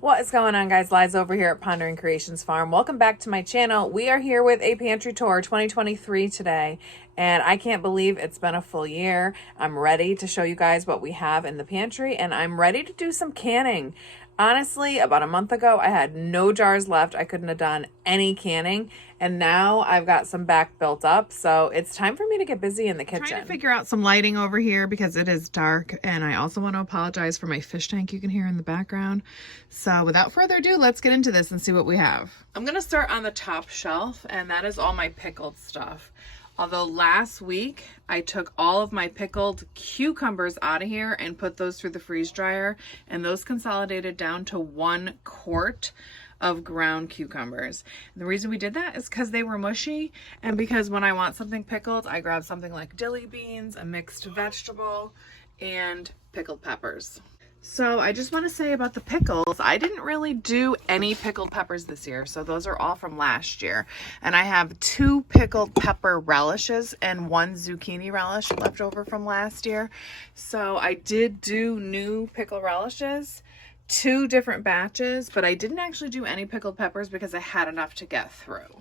What is going on, guys? Liz over here at Pondering Creations Farm. Welcome back to my channel. We are here with a pantry tour 2023 today, and I can't believe it's been a full year. I'm ready to show you guys what we have in the pantry, and I'm ready to do some canning. Honestly, about a month ago, I had no jars left. I couldn't have done any canning, and now I've got some back built up, so it's time for me to get busy in the kitchen. Trying to figure out some lighting over here because it is dark, and I also want to apologize for my fish tank you can hear in the background. So without further ado, let's get into this and see what we have. I'm going to start on the top shelf, and that is all my pickled stuff. Although last week I took all of my pickled cucumbers out of here and put those through the freeze dryer, and those consolidated down to 1 quart of ground cucumbers. And the reason we did that is because they were mushy, and because when I want something pickled, I grab something like dilly beans, a mixed vegetable, and pickled peppers. So I just want to say about the pickles, I didn't really do any pickled peppers this year. So those are all from last year. And I have 2 pickled pepper relishes and 1 zucchini relish left over from last year. So I did do new pickle relishes, 2 different batches, but I didn't actually do any pickled peppers because I had enough to get through.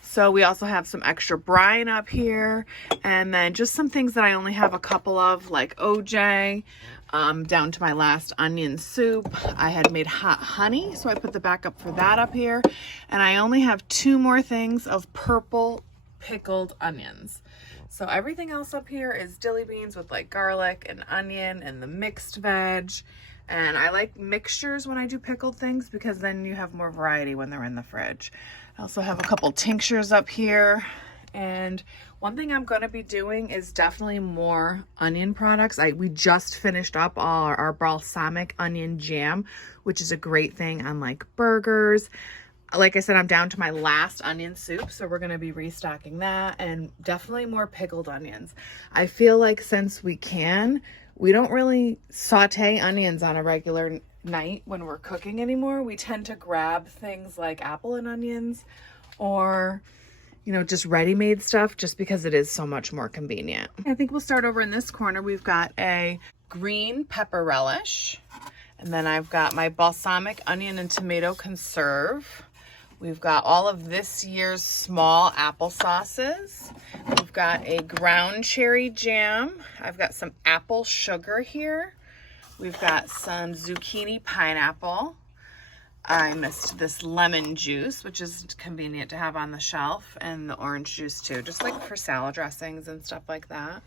So we also have some extra brine up here, and then just some things that I only have a couple of, like OJ, down to my last onion soup. I had made hot honey, so I put the backup for that up here. And I only have 2 more things of purple pickled onions. So everything else up here is dilly beans with like garlic and onion and the mixed veg. And I like mixtures when I do pickled things because then you have more variety when they're in the fridge. I also have a couple tinctures up here. And one thing I'm going to be doing is definitely more onion products. We just finished up our balsamic onion jam, which is a great thing on like burgers. Like I said, I'm down to my last onion soup, so we're going to be restocking that, and definitely more pickled onions. I feel like since we don't really saute onions on a regular night when we're cooking anymore. We tend to grab things like apple and onions or, you know, just ready-made stuff just because it is so much more convenient. I think we'll start over in this corner. We've got a green pepper relish, and then I've got my balsamic onion and tomato conserve. We've got all of this year's small apple sauces. We've got a ground cherry jam. I've got some apple sugar here. We've got some zucchini pineapple. I missed this lemon juice, which is convenient to have on the shelf, and the orange juice too, just like for salad dressings and stuff like that.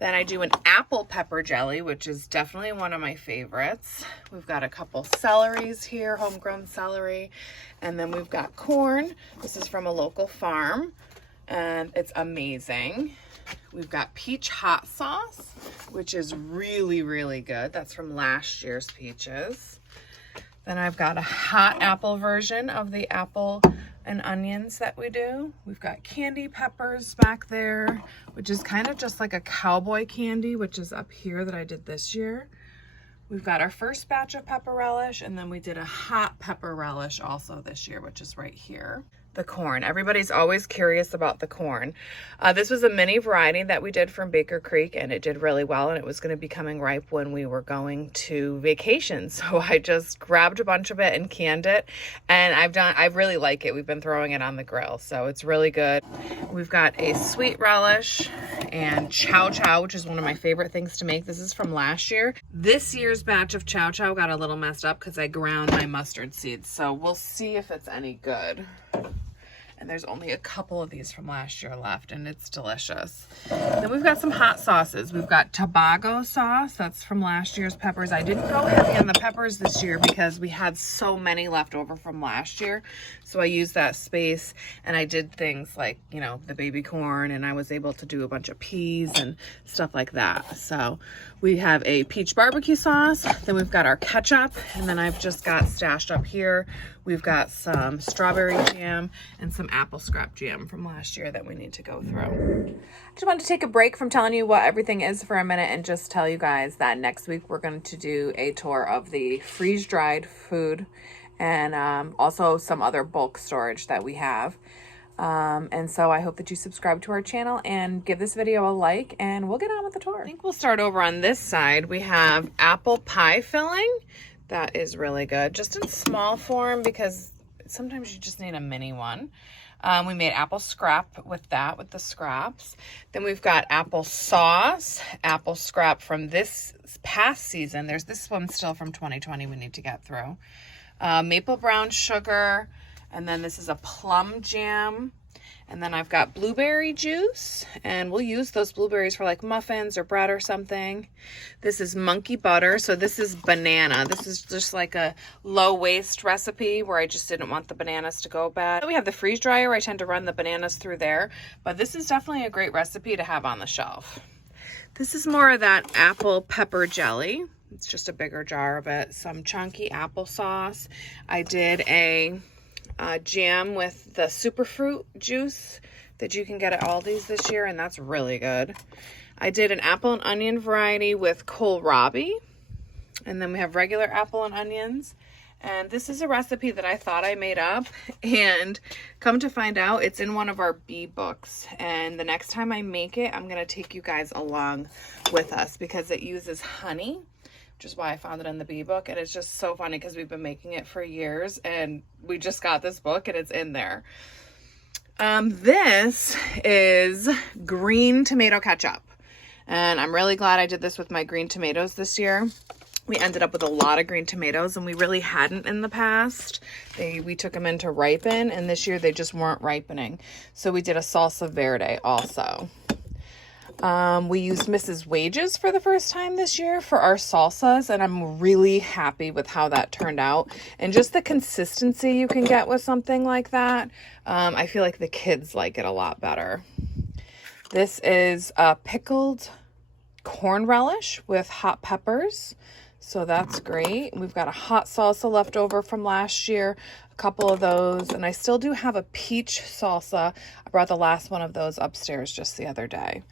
Then I do an apple pepper jelly, which is definitely one of my favorites. We've got a couple celeries here, homegrown celery. And then we've got corn. This is from a local farm, and it's amazing. We've got peach hot sauce, which is really, really good. That's from last year's peaches. Then I've got a hot apple version of the apple and onions that we do. We've got candy peppers back there, which is kind of just like a cowboy candy, which is up here that I did this year. We've got our first batch of pepper relish, and then we did a hot pepper relish also this year, which is right here. The corn. Everybody's always curious about the corn. This was a mini variety that we did from Baker Creek, and it did really well, and it was going to be coming ripe when we were going to vacation. So I just grabbed a bunch of it and canned it, and I really like it. We've been throwing it on the grill, so it's really good. We've got a sweet relish and chow chow, which is one of my favorite things to make. This is from last year. This year's batch of chow chow got a little messed up because I ground my mustard seeds, so we'll see if it's any good. And there's only a couple of these from last year left, and it's delicious. Then we've got some hot sauces. We've got Tobago sauce. That's from last year's peppers. I didn't go heavy on the peppers this year because we had so many left over from last year. So I used that space, and I did things like, you know, the baby corn, and I was able to do a bunch of peas and stuff like that. So we have a peach barbecue sauce. Then we've got our ketchup, and then I've just got stashed up here. We've got some strawberry jam and some apple scrap jam from last year that we need to go through. I just wanted to take a break from telling you what everything is for a minute and just tell you guys that next week we're going to do a tour of the freeze-dried food and also some other bulk storage that we have. And so I hope that you subscribe to our channel and give this video a like, and we'll get on with the tour. I think we'll start over on this side. We have apple pie filling. That is really good. Just in small form because sometimes you just need a mini one. We made apple scrap with that, with the scraps. Then we've got apple sauce, apple scrap from this past season. There's this one still from 2020 we need to get through. Maple brown sugar, and then this is a plum jam. And then I've got blueberry juice, and we'll use those blueberries for like muffins or bread or something. This is monkey butter. So this is banana. This is just like a low waste recipe where I just didn't want the bananas to go bad. We have the freeze dryer. I tend to run the bananas through there, but this is definitely a great recipe to have on the shelf. This is more of that apple pepper jelly. It's just a bigger jar of it. Some chunky applesauce. I did a jam with the superfruit juice that you can get at Aldi's this year, and that's really good. I did an apple and onion variety with kohlrabi, and then we have regular apple and onions. And this is a recipe that I thought I made up, and come to find out it's in one of our bee books. And the next time I make it, I'm gonna take you guys along with us because it uses honey, which is why I found it in the bee book. And it's just so funny because we've been making it for years and we just got this book and it's in there. This is green tomato ketchup. And I'm really glad I did this with my green tomatoes this year. We ended up with a lot of green tomatoes and we really hadn't in the past. We took them in to ripen, and this year they just weren't ripening. So we did a salsa verde also. We used Mrs. Wages for the first time this year for our salsas, and I'm really happy with how that turned out. And just the consistency you can get with something like that, I feel like the kids like it a lot better. This is a pickled corn relish with hot peppers, so that's great. We've got a hot salsa left over from last year, a couple of those, and I still do have a peach salsa. I brought the last one of those upstairs just the other day.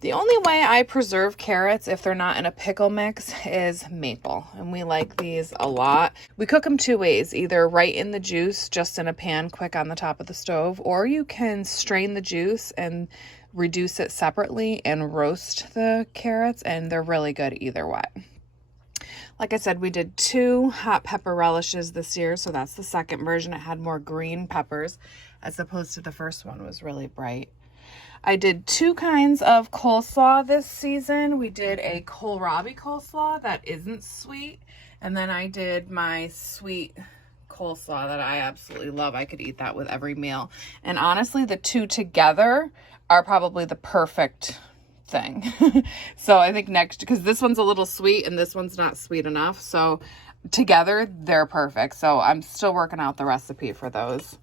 The only way I preserve carrots if they're not in a pickle mix is maple, and we like these a lot. We cook them two ways, either right in the juice, just in a pan quick on the top of the stove, or you can strain the juice and reduce it separately and roast the carrots, and they're really good either way. Like I said, we did 2 hot pepper relishes this year, so that's the second version. It had more green peppers as opposed to the first one was really bright. I did 2 kinds of coleslaw this season. We did a kohlrabi coleslaw that isn't sweet, and then I did my sweet coleslaw that I absolutely love. I could eat that with every meal. And honestly, the 2 together are probably the perfect thing. So I think next, because this one's a little sweet and this one's not sweet enough, so together they're perfect. So I'm still working out the recipe for those.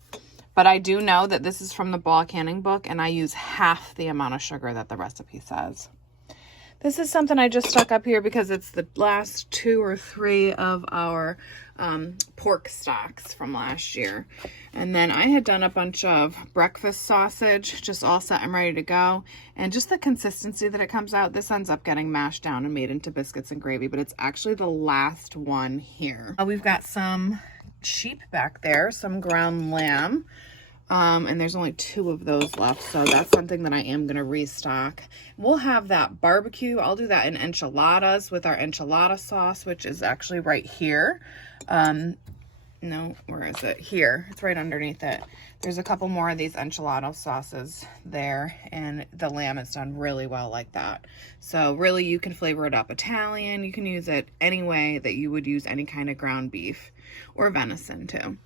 But I do know that this is from the ball canning book, and I use half the amount of sugar that the recipe says. This is something I just stuck up here because it's the last 2 or 3 of our pork stocks from last year. And then I had done a bunch of breakfast sausage, just all set and ready to go. And just the consistency that it comes out, this ends up getting mashed down and made into biscuits and gravy, but it's actually the last one here. We've got some sheep back there, some ground lamb. And there's only 2 of those left, so that's something that I am going to restock. We'll have that barbecue. I'll do that in enchiladas with our enchilada sauce, which is actually right here. No, where is it? Here. It's right underneath it. There's a couple more of these enchilada sauces there, and the lamb is done really well like that. So really, you can flavor it up Italian. You can use it any way that you would use any kind of ground beef or venison too.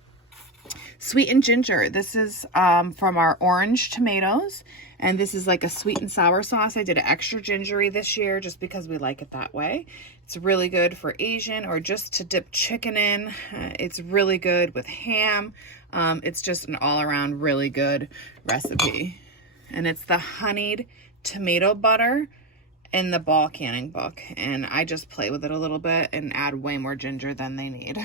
Sweet and ginger. This is from our orange tomatoes, and this is like a sweet and sour sauce. I did an extra gingery this year just because we like it that way. It's really good for Asian or just to dip chicken in. It's really good with ham. It's just an all-around really good recipe. And it's the honeyed tomato butter in the ball canning book, and I just play with it a little bit and add way more ginger than they need.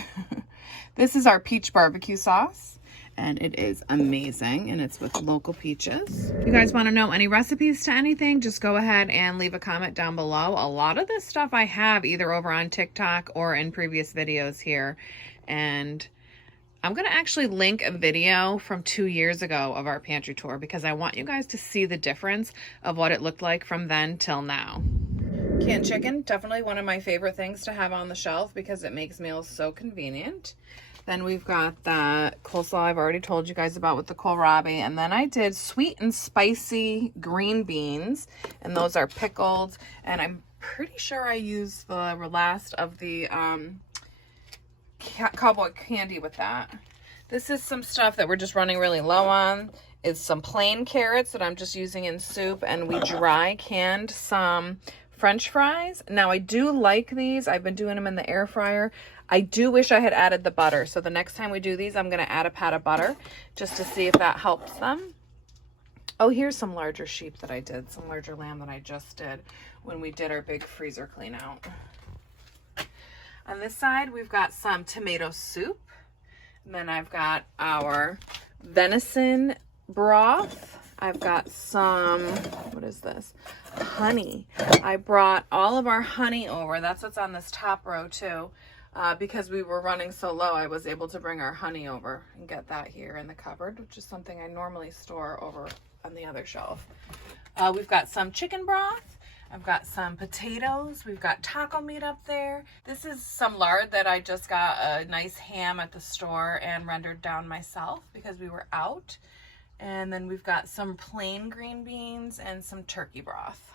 This is our peach barbecue sauce, and it is amazing, and it's with local peaches. If you guys want to know any recipes to anything, just go ahead and leave a comment down below. A lot of this stuff I have either over on TikTok or in previous videos here, and I'm going to actually link a video from 2 years ago of our pantry tour because I want you guys to see the difference of what it looked like from then till now. Canned chicken, definitely one of my favorite things to have on the shelf because it makes meals so convenient. Then we've got that coleslaw I've already told you guys about with the kohlrabi. And then I did sweet and spicy green beans, and those are pickled. And I'm pretty sure I used the last of the cowboy candy with that. This is some stuff that we're just running really low on. It's some plain carrots that I'm just using in soup, and we dry canned some French fries. Now I do like these. I've been doing them in the air fryer. I do wish I had added the butter. So the next time we do these, I'm going to add a pat of butter just to see if that helps them. Oh, here's some larger sheep that I did, some larger lamb that I just did when we did our big freezer clean out. On this side, we've got some tomato soup. And then I've got our venison broth. I've got some, what is this? Honey. I brought all of our honey over. That's what's on this top row too. Because we were running so low, I was able to bring our honey over and get that here in the cupboard, which is something I normally store over on the other shelf. We've got some chicken broth. I've got some potatoes. We've got taco meat up there. This is some lard that I just got a nice ham at the store and rendered down myself because we were out. And then we've got some plain green beans and some turkey broth.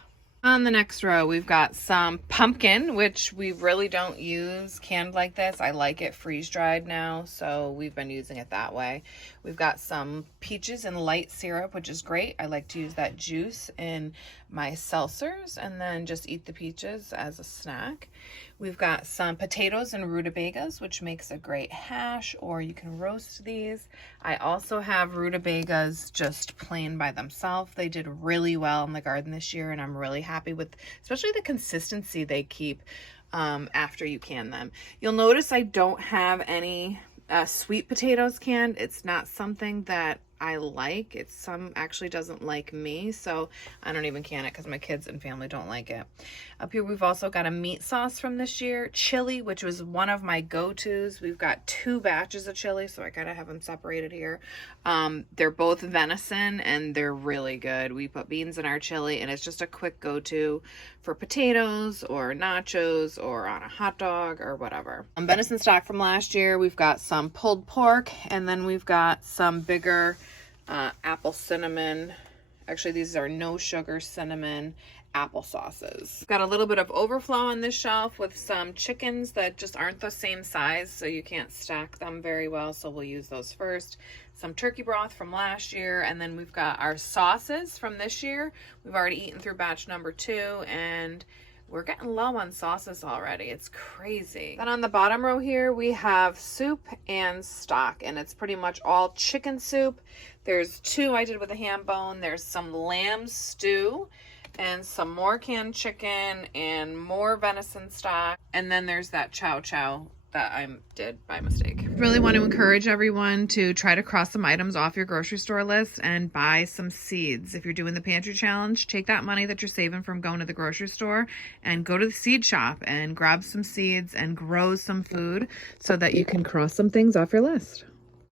On the next row, we've got some pumpkin, which we really don't use canned like this. I like it freeze-dried now, so we've been using it that way. We've got some peaches and light syrup, which is great. I like to use that juice in my salsas and then just eat the peaches as a snack. We've got some potatoes and rutabagas, which makes a great hash, or you can roast these. I also have rutabagas just plain by themselves. They did really well in the garden this year, and I'm really happy with especially the consistency they keep after you can them. You'll notice I don't have any sweet potatoes canned. It's not something that I like. It's some actually doesn't like me, so I don't even can it because my kids and family don't like it. Up here we've also got a meat sauce from this year, chili, which was one of my go-tos. We've got 2 batches of chili, so I gotta have them separated here. They're both venison and they're really good. We put beans in our chili and it's just a quick go-to for potatoes or nachos or on a hot dog or whatever. Venison stock from last year. We've got some pulled pork, and then we've got some bigger apple cinnamon. Actually, these are no sugar cinnamon apple sauces. Got a little bit of overflow on this shelf with some chickens that just aren't the same size, so you can't stack them very well, so we'll use those first. Some turkey broth from last year, and then we've got our sauces from this year. We've already eaten through batch number 2, and we're getting low on sauces already. It's crazy. Then on the bottom row here, we have soup and stock, and it's pretty much all chicken soup. There's 2 I did with a ham bone. There's some lamb stew and some more canned chicken and more venison stock. And then there's that chow chow that I did by mistake. Really want to encourage everyone to try to cross some items off your grocery store list and buy some seeds. If you're doing the pantry challenge, take that money that you're saving from going to the grocery store and go to the seed shop and grab some seeds and grow some food so that you can cross some things off your list.